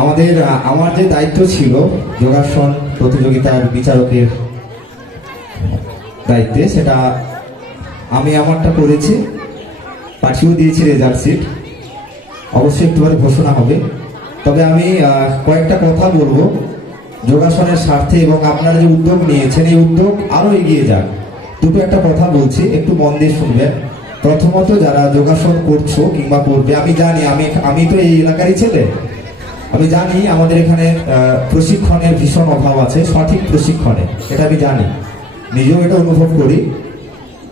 আমাদের আমার যে দায়িত্ব ছিল যোগাসন প্রতিযোগিতার বিচারকের দায়িত্বে, সেটা আমি আমারটা করেছি, পাঠিয়েও দিয়েছি রেজাল্ট সিট অবশ্যই একটু পরে ঘোষণা হবে। তবে আমি কয়েকটা কথা বলব। যোগাসনের স্বার্থে এবং আপনারা যে উদ্যোগ নিয়েছেন, এই উদ্যোগ আরও এগিয়ে যাক। দুটো একটা কথা বলছি, একটু মন দিয়ে শুনবেন। প্রথমত যারা যোগাসন করছ কিংবা করবে, আমি জানি, আমি আমি তো এই এলাকারই ছেলে। আমি জানি আমাদের এখানে প্রশিক্ষণের ভীষণ অভাব আছে, সঠিক প্রশিক্ষণে, এটা আমি জানি। নিজেও এটা অনুভব করি।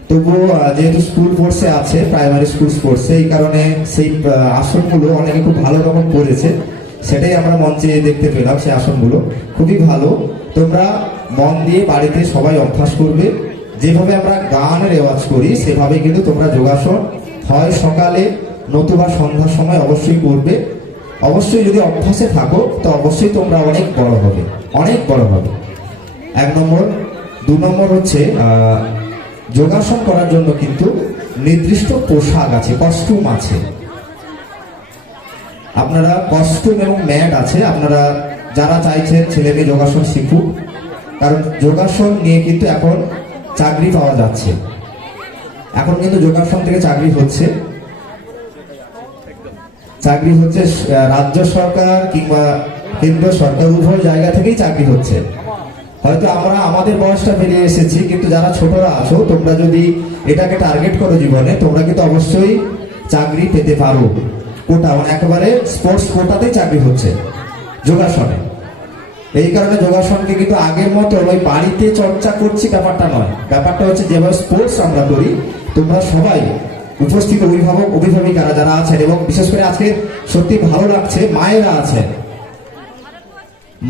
তবুও যেহেতু স্কুল কোর্সে আছে, প্রাইমারি স্কুল কোর্সে, এই কারণে সেই আসনগুলো অনেকে খুব ভালো রকম করেছে, সেটাই আমরা মঞ্চে দেখতে পেলাম সেই আসনগুলো। খুবই ভালো। তোমরা মন দিয়ে বাড়িতে সবাই অভ্যাস করবে। যেভাবে আমরা গান রেওয়াজ করি, সেভাবে কিন্তু তোমরা যোগাসন হয় সকালে নতুবা সন্ধ্যার সময় অবশ্যই করবে। অবশ্যই যদি অভ্যাসে থাকো তো অবশ্যই তোমরা অনেক বড় হবে। অনেক বড় হবে। এক নম্বর দু নম্বর হচ্ছে যোগাসন করার জন্য কিন্তু নির্দিষ্ট পোশাক আছে কস্টিউম আছে। আপনারা কস্টিউম এবং ম্যাট আছে আপনারা যারা চাইছেন ছেলে মেয়ে যোগাসন শিখুক কারণ যোগাসন নিয়ে কিন্তু এখন চাকরি পাওয়া যাচ্ছে। এখন কিন্তু যোগাসন থেকে চাকরি হচ্ছে। চাকরি হচ্ছে রাজ্য সরকার কিংবা কেন্দ্র সরকার, উভয় জায়গা থেকেই চাকরি হচ্ছে। হয়তো আমরা, আমাদের বয়সটা বেরিয়ে এসেছি, কিন্তু যারা ছোটরা আছো, তোমরা যদি এটাকে টার্গেট করো জীবনে, তোমরা কিন্তু অবশ্যই চাকরি পেতে পারো। কোটা মানে একেবারে স্পোর্টস কোটাতেই চাকরি হচ্ছে, যোগাসনে। এই কারণে যোগাসনকে কিন্তু আগের মতো ওই বাড়িতে চর্চা করছি ব্যাপারটা নয়। ব্যাপারটা হচ্ছে, যেভাবে স্পোর্টস আমরা করি, তোমরা সবাই উপস্থিত অভিভাবক, অভিভাবিকারা যারা আছেন এবং বিশেষ করে আজকে সত্যি ভালো লাগছে, মায়েরা আছেন।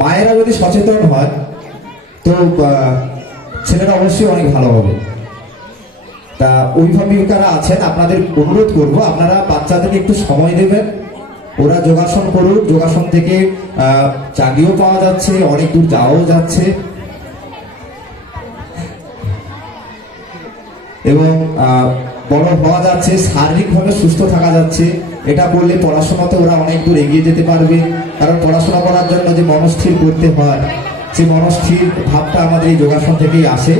মায়েরা যদি সচেতন হয়, তো ছেলেরা অবশ্যই অনেক ভালো হবে। তা অভিভাবিকারা আছেন, আপনাদের অনুরোধ করব, আপনারা বাচ্চাদেরকে একটু সময় দেবেন। ওরা যোগাসন করুক, যোগাসন থেকে চাকরিও পাওয়া যাচ্ছে, অনেক দূর যাওয়াও যাচ্ছে। এবং বড় হওয়া যাচ্ছে, শারীরিকভাবে সুস্থ থাকা যাচ্ছে। এটা করলে পড়াশোনাতে ওরা অনেক দূর এগিয়ে যেতে পারবে। কারণ পড়াশোনা করার জন্য যে মনস্থির করতে হয় সেই মনস্থির ভাবটা আমাদের এই যোগাসন থেকেই আসে।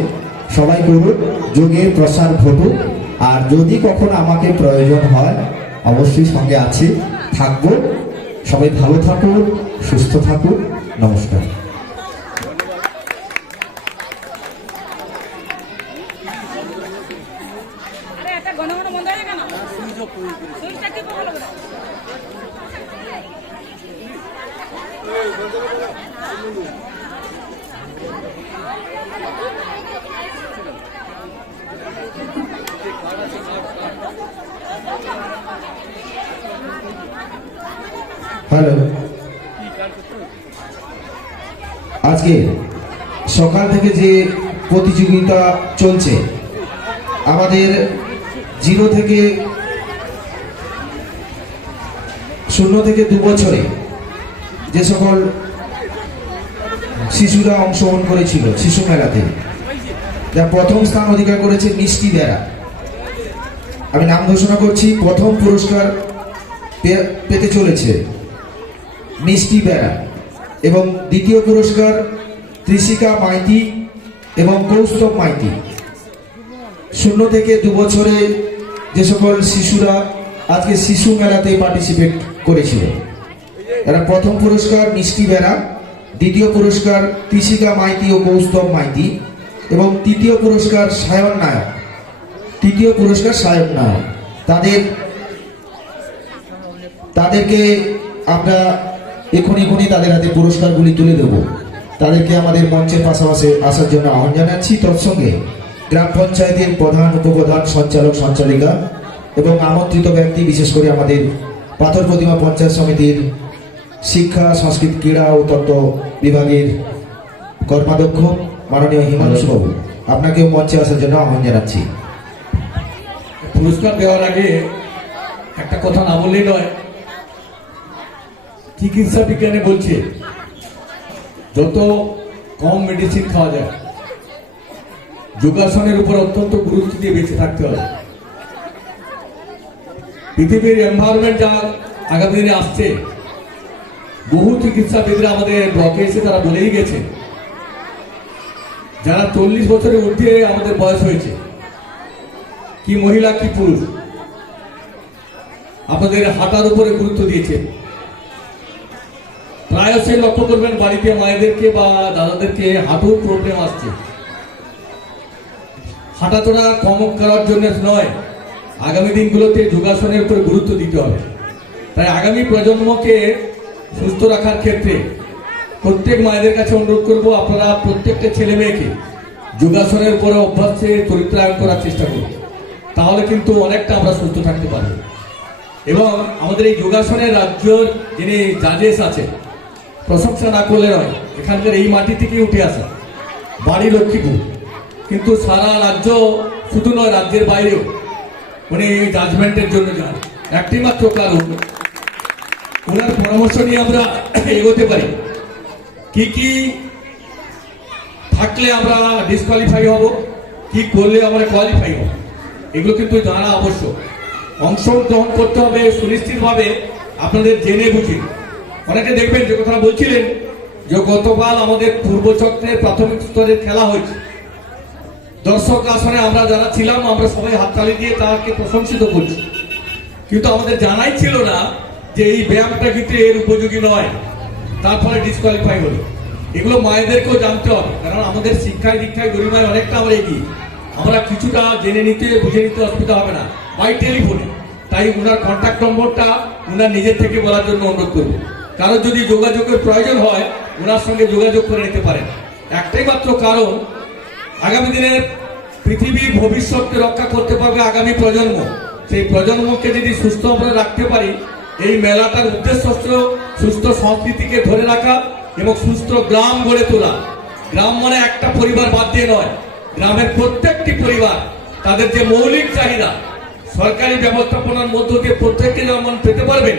সবাই করুন, যোগের প্রসার ঘটুক। আর যদি কখনো আমাকে প্রয়োজন হয়, অবশ্যই সঙ্গে আছি, থাকব। সবাই ভালো থাকুন, সুস্থ থাকুন। নমস্কার আরে এটা ঘন ঘন বন্ধ হয়ে কেন সুইচটা কি ভালো করে হ্যালো। আজকে সকাল থেকে যে প্রতিযোগিতা চলছে, আমাদের জিরো থেকে শূন্য থেকে দু বছরে যে সকল শিশুরা অংশগ্রহণ করেছিল শিশু মেলাতে যা প্রথম স্থান অধিকার করেছে মিষ্টি বেড়া। আমি নাম ঘোষণা করছি, প্রথম পুরস্কার পেতে চলেছে মিষ্টি বেড়া এবং দ্বিতীয় পুরস্কার ত্রিশিকা মাইতি এবং কৌস্তব মাইতি। শূন্য থেকে দু বছরে যে সকল শিশুরা আজকে শিশু মেলাতে পার্টিসিপেট করেছিল। তারা প্রথম পুরস্কার মিষ্টি বেড়া, দ্বিতীয় পুরস্কার ত্রিশিকা মাইতি ও কৌস্তব মাইতি এবং তৃতীয় পুরস্কার সায়ন নায়ক। তৃতীয় পুরস্কার সায়ন নায়ক। তাদের, তাদেরকে আমরা এখনই এখনই তাদের হাতে পুরস্কারগুলি তুলে দেব। তাদেরকে আমাদের মঞ্চের পাশাপাশি আসার জন্য আহ্বান জানাচ্ছি। তৎসঙ্গে গ্রাম পঞ্চায়েতের প্রধান উপপ্রধান সঞ্চালক সঞ্চালিকা এবং আমন্ত্রিত ব্যক্তি, বিশেষ করে আমাদের পাথর প্রতিমা পঞ্চায়েত সমিতির শিক্ষা, সংস্কৃত, ক্রীড়া ও তত্ত্ব বিভাগের কর্মাধ্যক্ষ মাননীয় হিমাংশু বাবু। আপনাকেও মঞ্চে আসার জন্য আহ্বান জানাচ্ছি। পুরস্কার দেওয়ার আগে একটা কথা না বললেই নয় চিকিৎসা বিজ্ঞানে বলছে, যত কম মেডিসিন খাওয়া যায়, যোগাসনের উপর অত্যন্ত গুরুত্ব দিয়ে বেঁচে থাকতে হবে। পৃথিবীর এনভায়রনমেন্ট যা আগামী দিনে আসছে, বহু চিকিৎসাবিদরা আমাদের ব্লকে এসে তারা বলেই গেছে, যারা চল্লিশ বছরের ঊর্ধ্বে আমাদের বয়স হয়েছে, কি মহিলা, কি পুরুষ, আপনাদের হাঁটার উপরে গুরুত্ব দিয়েছে। প্রায় সে লক্ষ্য করবেন বাড়িতে মায়েদেরকে বা দাদাদেরকে হাঁটুর প্রবলেম আসছে। হাঁটাচলা কম করার জন্য নয়, আগামী দিনগুলোতে যোগাসনের উপর গুরুত্ব দিতে হবে। তাই আগামী প্রজন্মকে সুস্থ রাখার ক্ষেত্রে প্রত্যেক মায়েদের কাছে অনুরোধ করব, আপনারা প্রত্যেকটা ছেলে মেয়েকে যোগাসনের উপরে অভ্যাসে চরিত্রায়ন করার চেষ্টা করুন। তাহলে কিন্তু অনেকটা আমরা সুস্থ থাকতে পারব। এবং আমাদের এই যোগাসনের রাজ্যর যিনি জাজেস আছে প্রশংসা না করলে নয়, এখানকার এই মাটি থেকেই উঠে আসা। বাড়ি লক্ষ্মীপুর। কিন্তু সারা রাজ্য শুধু নয়, রাজ্যের বাইরেও। উনি জাজমেন্টের জন্য যান। একটি মাত্র কারণ ওনার পরামর্শ নিয়ে আমরা এগোতে পারি। কি কি থাকলে আমরা ডিসকোয়ালিফাই হব, কি করলে আমরা কোয়ালিফাই হব, এগুলো কিন্তু জানা আবশ্যক। অংশগ্রহণ করতে হবে সুনিশ্চিতভাবে, আপনাদের জেনে বুঝে। অনেকে দেখবেন যে কথা বলছিলেন যে গতকাল আমাদের পূর্বচক্রের প্রাথমিক স্তরের খেলা হয়েছে। দর্শক আসনে আমরা যারা ছিলাম, আমরা সবাই হাততালি দিয়ে তাকে প্রশংসিত করছি। কিন্তু আমাদের জানাই ছিল না যে এই ব্যায়ামটা কিন্তু এর উপযোগী নয়। তার ফলে ডিসকোয়ালিফাই হলো। এগুলো মায়েদেরকেও জানতে হবে, কারণ আমাদের শিক্ষায়, দীক্ষায় গরিমায় অনেকটা আমরা এগিয়ে। আমরা কিছুটা জেনে নিতে, বুঝে নিতে অসুবিধা হবে না। বাই টেলিফোনে তাই ওনার কন্ট্যাক্ট নম্বরটা ওনার নিজের থেকে বলার জন্য অনুরোধ করব। কারও যদি যোগাযোগের প্রয়োজন হয়, ওনার সঙ্গে যোগাযোগ করে নিতে পারেন। একটাই মাত্র কারণ, আগামী দিনে পৃথিবীর ভবিষ্যৎকে রক্ষা করতে পারবে আগামী প্রজন্ম। সেই প্রজন্মকে যদি সুস্থ আমরা রাখতে পারি, এই মেলাটার উদ্দেশ্য হচ্ছে সুস্থ সংস্কৃতিকে ধরে রাখা এবং সুস্থ গ্রাম গড়ে তোলা। গ্রাম মানে একটা পরিবার বাদ দিয়ে নয়, গ্রামের প্রত্যেকটি পরিবার, তাদের যে মৌলিক চাহিদা, সরকারি ব্যবস্থাপনার মধ্য দিয়ে প্রত্যেককে যেমন পেতে পারবেন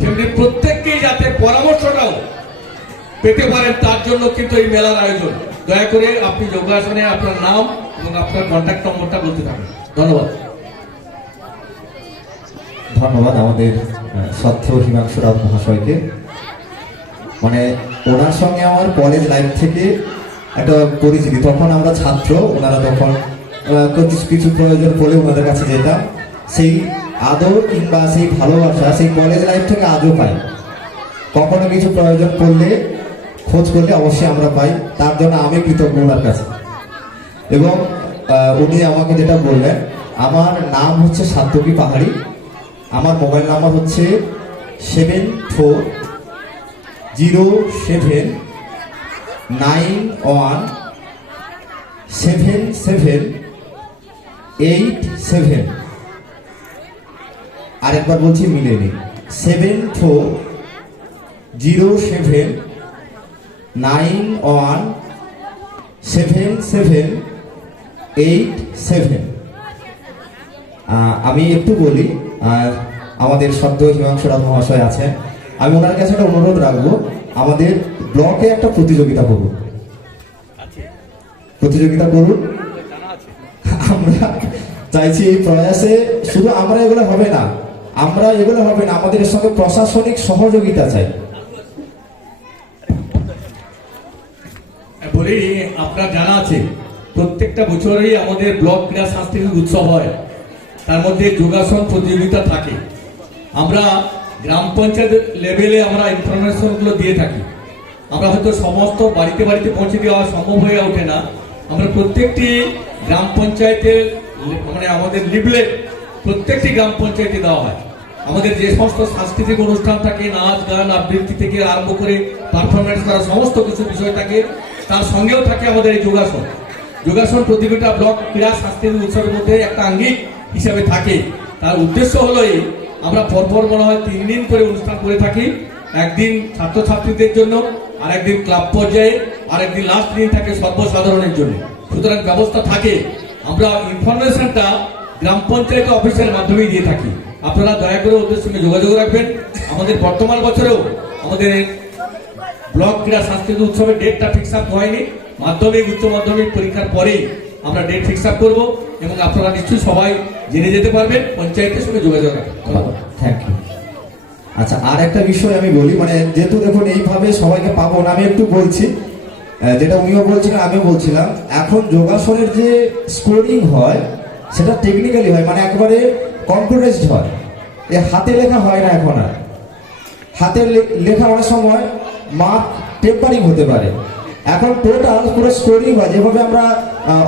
সেমনি প্রত্যেককেই যাতে পরামর্শটাও পেতে পারেন, তার জন্য কিন্তু এই মেলার আয়োজন। দয়া করে আপনি যোগাসনে আপনার নাম এবং আপনার কন্ট্যাক্ট নম্বরটা বলতে থাকুন। ধন্যবাদ। ধন্যবাদ আমাদের সত্য হিমাংশু রাও মহাশয়কে। মানে ওনার সঙ্গে আমার কলেজ লাইফ থেকে একটা পরিচিতি। তখন আমরা ছাত্র, ওনারা তখন কিছু কিছু প্রয়োজন পড়লে ওনাদের কাছে যেতাম। সেই আদর কিংবা সেই ভালোবাসা, সেই কলেজ লাইফ থেকে আজও পাই। কখনো কিছু প্রয়োজন পড়লে, খোঁজ করলে অবশ্যই আমরা পাই। তার জন্য আমি কৃতজ্ঞ ওনার কাছে। এবং উনি আমাকে যেটা বললেন, আমার নাম হচ্ছে সাত্যকী পাহাড়ি। আমার মোবাইল নাম্বার হচ্ছে seven four zero seven nine one seven seven eight seven আরেকবার বলছি মিলে নিন seven four zero seven nine one seven seven eight seven আমি একটু বলি আর আমাদের শব্দ হিমাংশু মহাশয় আছেন। আমি ওনার কাছে একটা অনুরোধ রাখব আমাদের ব্লকে একটা প্রতিযোগিতা করুন। প্রতিযোগিতা করুন। আমরা চাইছি এই প্রয়াসে শুধু আমরা এগুলো হবে না। আমরা এগুলো হবে না, আমাদের সঙ্গে প্রশাসনিক সহযোগিতা চাই। বলি আপনার জানা আছে, প্রত্যেকটা বছরই আমাদের ব্লক ক্রীড়া সাংস্কৃতিক উৎসব হয়। তার মধ্যে যোগাসন প্রতিযোগিতা থাকে। আমরা গ্রাম পঞ্চায়েত লেভেলে আমরা ইনফরমেশনগুলো দিয়ে থাকি। আমরা হয়তো সমস্ত বাড়িতে বাড়িতে পৌঁছে দেওয়া সম্ভব হয়ে ওঠে না। আমরা প্রত্যেকটি গ্রাম পঞ্চায়েতের মানে আমাদের লিবলেট প্রত্যেকটি গ্রাম পঞ্চায়েতে দেওয়া হয়। আমাদের যে সমস্ত সাংস্কৃতিক অনুষ্ঠান থাকে, নাচ, গান, আবৃত্তি থেকে আরম্ভ করে পারফরমেন্স করা সমস্ত কিছু বিষয় থাকে, তার সঙ্গেও থাকে আমাদের এই যোগাসন। যোগাসন প্রতিযোগিতা ব্লক ক্রীড়া সাংস্কৃতিক উৎসবের মধ্যে একটা আঙ্গিক হিসাবে থাকে। তার উদ্দেশ্য হলো এই, আমরা পরপর মনে হয় তিন দিন করে অনুষ্ঠান করে থাকি। একদিন ছাত্রছাত্রীদের জন্য আর একদিন ক্লাব পর্যায়ে আর একদিন লাস্ট দিন থাকে সর্বসাধারণের জন্য। সুতরাং ব্যবস্থা থাকে। আমরা ইনফরমেশনটা গ্রাম পঞ্চায়েত অফিসের মাধ্যমেই দিয়ে থাকি। আপনারা দয়া করে ওদের সঙ্গে যোগাযোগ রাখবেন। আমাদের বর্তমান বছরেও আমাদের ব্লক ক্রীড়া সাংস্কৃতিক উৎসবের ডেটটা ফিক্স আপ হয়নি। মাধ্যমিক, উচ্চ মাধ্যমিক পরীক্ষার পরেই আমরা ডেট ফিক্স আপ করব এবং আপনারা নিশ্চয়ই সবাই জেনে যেতে পারবেন। পঞ্চায়েতের সঙ্গে যোগাযোগ রাখবেন। থ্যাংক ইউ আচ্ছা আর একটা বিষয় আমি বলি মানে যেহেতু দেখুন এইভাবে সবাইকে পাবো না, আমি একটু বলছি। যেটা উনিও বলছিলেন, আমিও বলছিলাম। এখন যোগাসনের যে স্কোরিং হয় সেটা টেকনিক্যালি হয় মানে একবারে কম্পিউটারাইজড হয়। এ হাতে লেখা হয় না এখন আর। হাতে লেখা অনেক সময় মার্ক টেম্পারিং হতে পারে। এখন টোটাল পুরো স্কোরিং হয়, যেভাবে আমরা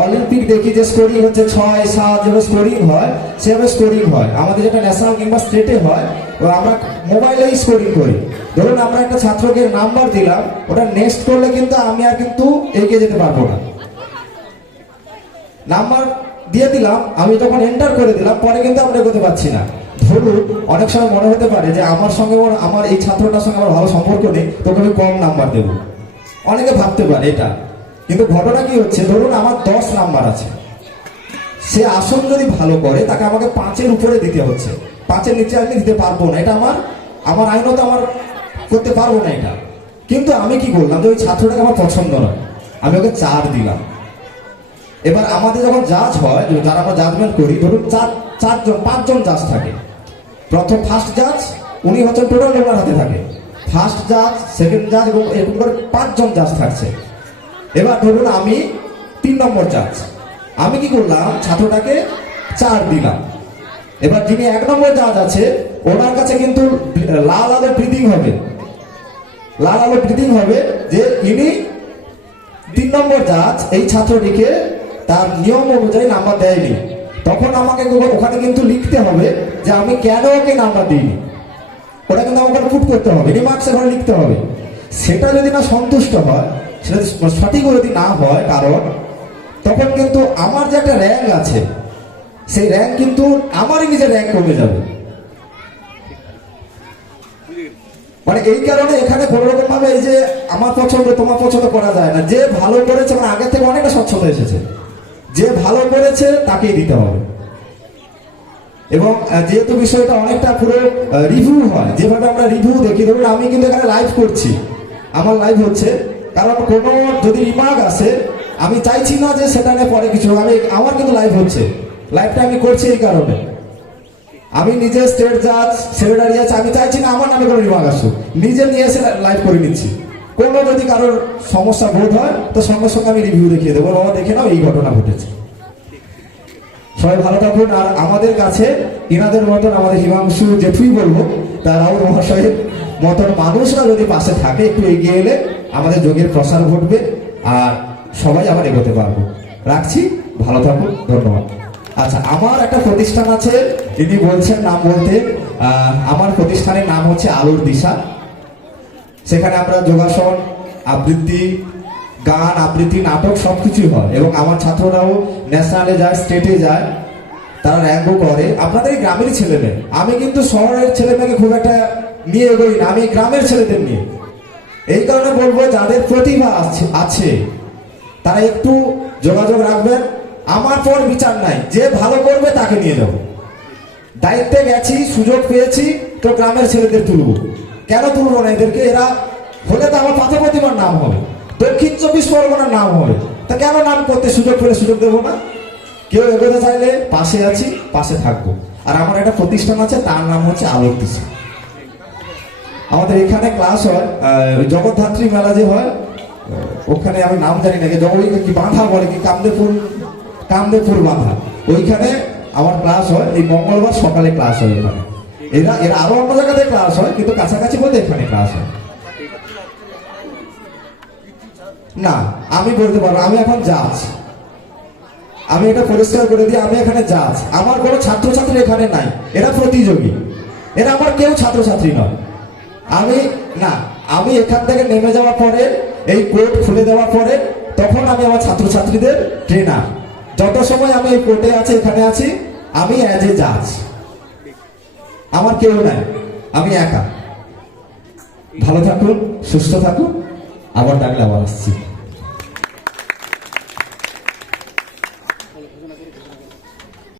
অলিম্পিক দেখি যে স্কোরিং হচ্ছে ছয়, সাত, যেভাবে স্কোরিং হয়, সেভাবে স্কোরিং হয়। আমাদের যেটা ন্যাশনাল কিংবা স্টেটে হয় ও আমরা মোবাইলেই স্কোরিং করি। ধরুন আমরা একটা ছাত্রকে নাম্বার দিলাম, ওটা নেক্সট করলে কিন্তু আমি আর কিন্তু এগিয়ে যেতে পারব না। নাম্বার দিয়ে দিলাম, আমি যখন এন্টার করে দিলাম, পরে কিন্তু আমরা এগোতে পারছি না। ধরুন, অনেক সময় মনে হতে পারে যে আমার সঙ্গে ওর আমার এই ছাত্রটার সঙ্গে আমার ভালো সম্পর্ক নেই, তোকে আমি কম নাম্বার দেবো। অনেকে ভাবতে পারে এটা। কিন্তু ঘটনা কি হচ্ছে? ধরুন, আমার দশ নাম্বার আছে। সে আসন যদি ভালো করে, তাকে আমাকে পাঁচের উপরে দিতে হচ্ছে। পাঁচের নিচে আমি দিতে পারব না। এটা আমার আমার আইনত আমার করতে পারব না এটা। কিন্তু আমি কি করলাম যে ওই ছাত্রটাকে আমার পছন্দ নয়। আমি ওকে চার দিলাম। এবার আমাদের যখন জাজ হয় যারা আমরা জাজমেন্ট করি, ধরুন চার, চারজন, পাঁচজন জাজ থাকে। প্রথম ফার্স্ট জাজ উনি হচ্ছেন টোটাল ওনার হাতে থাকে। ফার্স্ট জাজ সেকেন্ড জাজ এবং এরকম করে পাঁচজন জাজ থাকছে। এবার ধরুন আমি তিন নম্বর জাজ আমি কি করলাম? ছাত্রটাকে চার দিলাম। এবার যিনি এক নম্বর জাজ আছে, ওনার কাছে কিন্তু লাল আলো ব্রিদিং হবে। লাল আলো ব্রিদিং হবে যে ইনি তিন নম্বর জাজ এই ছাত্রটিকে তার নিয়ম অনুযায়ী নাম্বার দেয়নি। তখন আমাকে ওখানে- ওখানে কিন্তু লিখতে হবে যে আমি কেন ওকে নাম্বার দিইনি। ওটা কিন্তু আমাকে পুট করতে হবে রিমার্কস এখানে লিখতে হবে। সেটা যদি না সন্তুষ্ট হয়, সেটা সঠিক যদি না হয় কারণ, তখন কিন্তু আমার যে একটা র্যাঙ্ক আছে, সেই র্যাঙ্ক কিন্তু আমারই নিজের র্যাঙ্ক কমে যাবে। মানে এই কারণে এখানে কোনো রকম ভাবে এই যে আমার পছন্দ, তোমার পছন্দ করা যায় না। যে ভালো করেছে মানে আগে থেকে অনেকটা স্বচ্ছতা এসেছে। যে ভালো করেছে, তাকেই দিতে হবে। এবং যেহেতু বিষয়টা অনেকটা পুরো রিভিউ হয়, যেভাবে আমরা রিভিউ দেখি, ধরুন আমি কিন্তু এখানে লাইভ করছি, আমার লাইভ হচ্ছে, কারণ কোনো যদি রিমার্ক আসে, আমি চাইছি না যে সেটা নিয়ে পরে কিছু, আমি, আমার কিন্তু লাইভ হচ্ছে লাইভটা আমি করছি এই কারণে। আমি নিজে স্টেট জাজ সেক্রেটারি আছে আমি চাইছি না আমার নামে কোনো রিমার্ক আসুক, নিজে নিয়ে এসে লাইভ করে নিচ্ছি। কোনো যদি কারোর সমস্যা বোধ হয়, তো সঙ্গে সঙ্গে আমি রিভিউ দেখিয়ে দেবো। বাবা, দেখে নাও, এই ঘটনা ঘটেছে। সবাই ভালো থাকুন, আর আমাদের কাছে এনাদের মতন আমাদের হিমাংশু জেঠুই বলব তার রাহুল মহাশয়ের মতন মানুষরা যদি পাশে থাকে, একটু এগিয়ে এলে আমাদের যোগের প্রসার ঘটবে, আর সবাই আবার এগোতে পারব। রাখছি, ভালো থাকুন, ধন্যবাদ। আচ্ছা আমার একটা প্রতিষ্ঠান আছে যিনি বলছেন নাম বলতে আমার প্রতিষ্ঠানের নাম হচ্ছে আলোর দিশা। সেখানে আমরা যোগাসন, আবৃত্তি, গান, আবৃত্তি, নাটক সব কিছুই হয়। এবং আমার ছাত্ররাও ন্যাশনালে যায় স্টেটে যায়, তারা র্যাঙ্কও করে। আপনাদের এই গ্রামেরই ছেলে মেয়ে আমি কিন্তু শহরের ছেলে মেয়েকে খুব একটা নিয়ে এগোই না। আমি গ্রামের ছেলেদের নিয়ে। এই কারণে বলব, যাদের প্রতিভা আছে আছে, তারা একটু যোগাযোগ রাখবেন। আমার পর বিচার নাই। যে ভালো করবে তাকে নিয়ে যাব দায়িত্বে গেছি, সুযোগ পেয়েছি, তো গ্রামের ছেলেদের তুলবো। কেন তুলবো না এদেরকে? এরা হলে তো আমার পাথর প্রতিমার নাম হবে। দক্ষিণ চব্বিশ পরগনার নাম হবে। তা কেন নাম করতে সুযোগ পেলে সুযোগ দেবো না? কেউ এগোতে চাইলে পাশে আছি, পাশে থাকব। আর আমার একটা প্রতিষ্ঠান আছে, তার নাম হচ্ছে আলোক দিশা আমাদের এখানে ক্লাস হয় জগদ্ধাত্রী মেলা যে হয় ওখানে আমি নাম জানি না জগৎ কি বাঁধা বলে কি কামদেপুর কামদেপুর বাঁধা। ওইখানে আমার ক্লাস হয়, এই মঙ্গলবার সকালে ক্লাস হয় ওখানে। এরা এরা আরও অন্য জায়গাতে ক্লাস হয়, কিন্তু কাছাকাছি বলতে এখানে ক্লাস হয়। না, আমি বলতে পারব আমি এখন জাজ আমি এটা পরিষ্কার করে দিই, আমি এখানে জাজ আমার কোনো ছাত্রছাত্রী এখানে নাই, এরা প্রতিযোগী। এরা আমার কেউ ছাত্রছাত্রী নয়। আমি, না, আমি এখান থেকে নেমে যাওয়ার পরে, এই কোর্ট খুলে দেওয়ার পরে, তখন আমি আমার ছাত্রছাত্রীদের ট্রেনার যত সময় আমি এই কোর্টে আছি, এখানে আছি, আমি অ্যাজ এ জাজ আমার কেউ নাই। আমি একা। ভালো থাকুন সুস্থ থাকুন। আবার ডাকলে আবার আসছি।